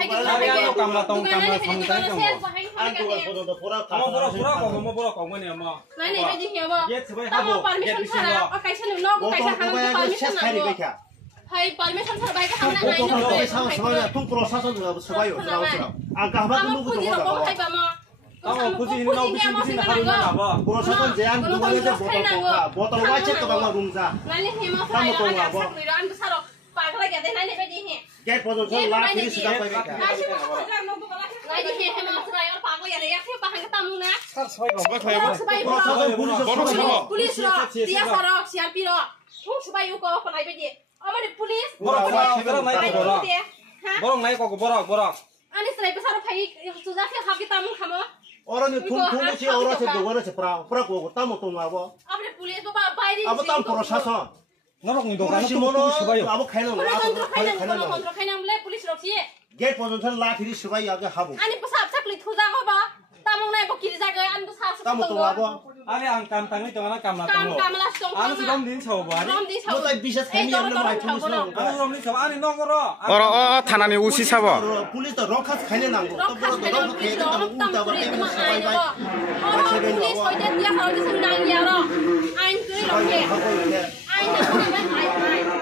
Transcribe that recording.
Ano kamla tong kamla sang tay tong. An tu kan photo pura ka. Mo pura ko ngani ma. Nai nei bedi hiabo. Get sebai Tamo habo. permission thara. Akai sanu no ko kaisa hang ko permission na. Hai permission thara bai ka hang na ai no. 통 프로사선 서봐요. 안 가봐 그 누구 거 hai ba mo. Tamo puji no bisi haru na ba. 프로사선 제한 누구에 보통 와체 거 방마 룸자. Nai nei hemo thara ai ka sak ni ran saro. Pagla ge dai nai nei bedi hi. Get position ला फिर सीधा पे क्या Nai di he hemo thara ai pagla ge dai ya ke pahang ka tamu na. Sar sebai ba. 프로사선 Police ro, dia saro, CRP ro. Thung sebai yu ko panai bedi. Amari police. Borong nai ko borok. Ani serai besar pai sudah ke habi tamu kamu. orang ni tung si orang si doa si pra ko tamu tung apa Amari police bapa bairi. apa tamu prosason Norok ni dokan si tu mono sebai. apa kailan Kontrol kainang boleh police ro si. get position la फिर sebai ya habu Ani besar sakli thuja ko ba. Tamu nai bo kiri jaga an besar sakli. tamu tung apa Ani ang kam tangi tong ana kamla tong. Kamala song. Ani sedom din chau ba. Rom di chau. mutai bisa kami yang namai tulis Ani rom ni chau ani nogoro. 타나니 우시 사버. police 또 rokas kailan nanggo Rom khas kainang police ro. Tamu police ma ai ro. Police koi dia dia harus senang ya ro. Ain kiri ro ke. Ain na koi ai ai.